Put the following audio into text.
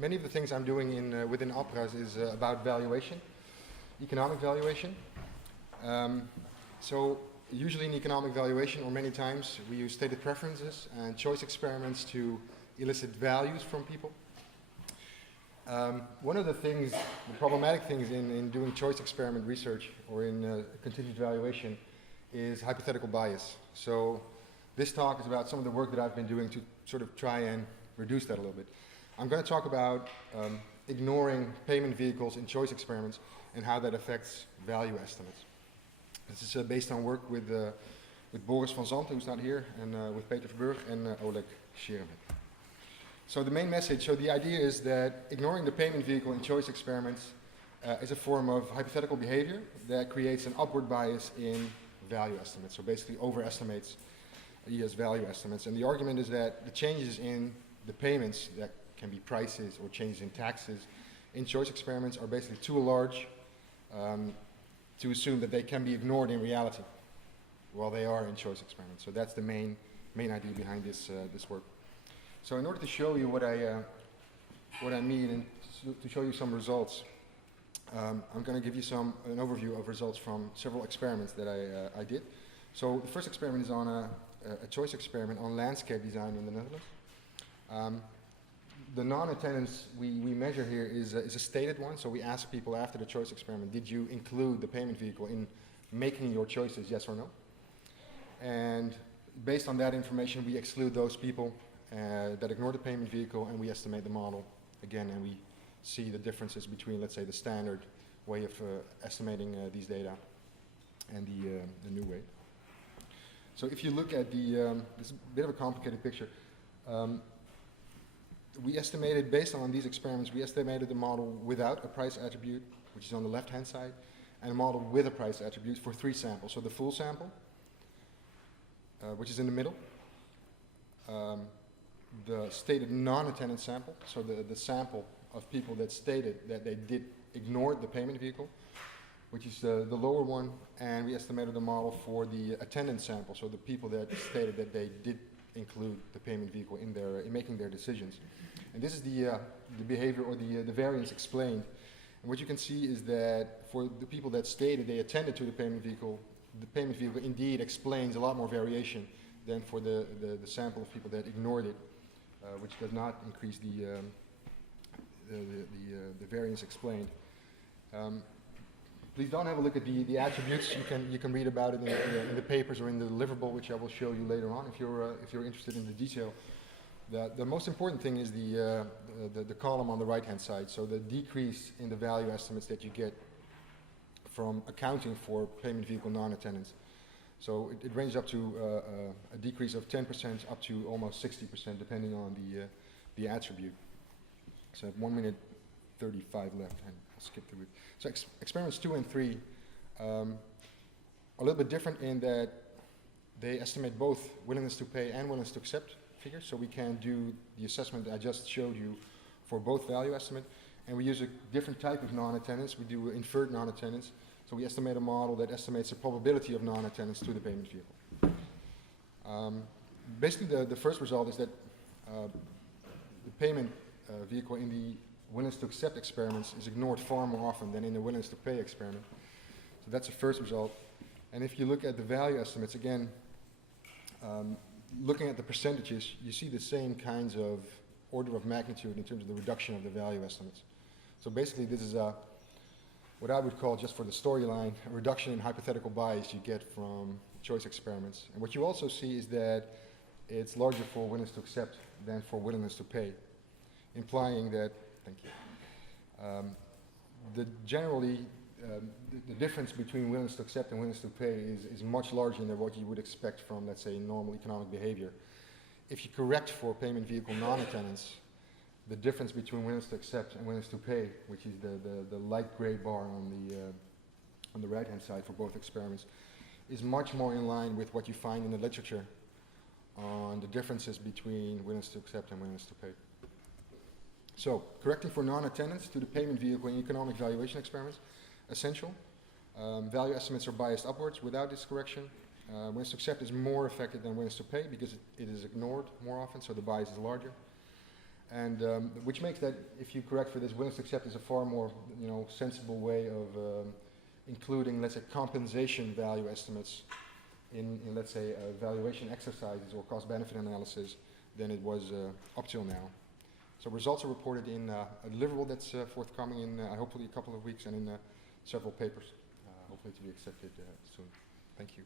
many of the things I'm doing within Operas is about valuation, economic valuation. So usually in economic valuation, or many times, we use stated preferences and choice experiments to elicit values from people. One of the things, the problematic things in doing choice experiment research or in contingent valuation is hypothetical bias. So this talk is about some of the work that I've been doing to sort of try and reduce that a little bit. I'm going to talk about ignoring payment vehicles in choice experiments and how that affects value estimates. This is based on work with Boris van Zanten, who's not here, and with Peter Verburg and Oleg Sheremet. So the main message, so the idea is that ignoring the payment vehicle in choice experiments is a form of hypothetical behavior that creates an upward bias in value estimates, so basically overestimates ES value estimates. And the argument is that the changes in the payments, that can be prices or changes in taxes, in choice experiments are basically too large to assume that they can be ignored in reality while they are in choice experiments. So that's the main idea behind this work. So in order to show you what I mean and to show you some results, I'm going to give you an overview of results from several experiments that I did. So the first experiment is on a choice experiment on landscape design in the Netherlands. The non-attendance we measure here is a stated one, so we ask people after the choice experiment, did you include the payment vehicle in making your choices, yes or no? And based on that information, we exclude those people that ignore the payment vehicle, and we estimate the model again, and we see the differences between, let's say, the standard way of estimating these data and the new way. So if you look at it's a bit of a complicated picture. We estimated, based on these experiments, we estimated the model without a price attribute, which is on the left-hand side, and a model with a price attribute for 3 samples. So the full sample, which is in the middle, the stated non-attendance sample, so the sample of people that stated that they did ignore the payment vehicle, which is the lower one, and we estimated the model for the attendance sample, so the people that stated that they did include the payment vehicle in making their decisions. And this is the behavior or the variance explained. And what you can see is that for the people that stated they attended to the payment vehicle indeed explains a lot more variation than for the sample of people that ignored it, which does not increase the variance explained. Please don't have a look at the attributes. You can read about it in the papers or in the deliverable, which I will show you later on if you're interested in the detail. The most important thing is the column on the right-hand side. So the decrease in the value estimates that you get from accounting for payment vehicle non-attendance. So it ranges up to a decrease of 10% up to almost 60%, depending on the attribute. So I have 1 minute 35 left, and I'll skip through it. So experiments 2 and 3 are a little bit different in that they estimate both willingness to pay and willingness to accept figures. So we can do the assessment I just showed you for both value estimate, and we use a different type of non-attendance. We do inferred non-attendance. So we estimate a model that estimates the probability of non-attendance to the payment vehicle. Basically, the first result is that the payment vehicle in the willingness to accept experiments is ignored far more often than in the willingness to pay experiment. So that's the first result. And if you look at the value estimates, again, looking at the percentages, you see the same kinds of order of magnitude in terms of the reduction of the value estimates. So basically, this is what I would call, just for the storyline, a reduction in hypothetical bias you get from choice experiments. And what you also see is that it's larger for willingness to accept than for willingness to pay, implying that, thank you, the difference between willingness to accept and willingness to pay is much larger than what you would expect from, let's say, normal economic behavior. If you correct for payment vehicle non-attendance, the difference between willingness to accept and willingness to pay, which is the light gray bar on the right-hand side for both experiments, is much more in line with what you find in the literature on the differences between willingness to accept and willingness to pay. So, correcting for non-attendance to the payment vehicle in economic valuation experiments, essential. Value estimates are biased upwards without this correction. Willingness to accept is more affected than willingness to pay because it is ignored more often, so the bias is larger. and which makes that, if you correct for this, willingness to accept is a far more, sensible way of including, let's say, compensation value estimates in let's say, valuation exercises or cost-benefit analysis than it was up till now. So results are reported in a deliverable that's forthcoming in hopefully a couple of weeks, and in several papers, hopefully to be accepted soon. Thank you.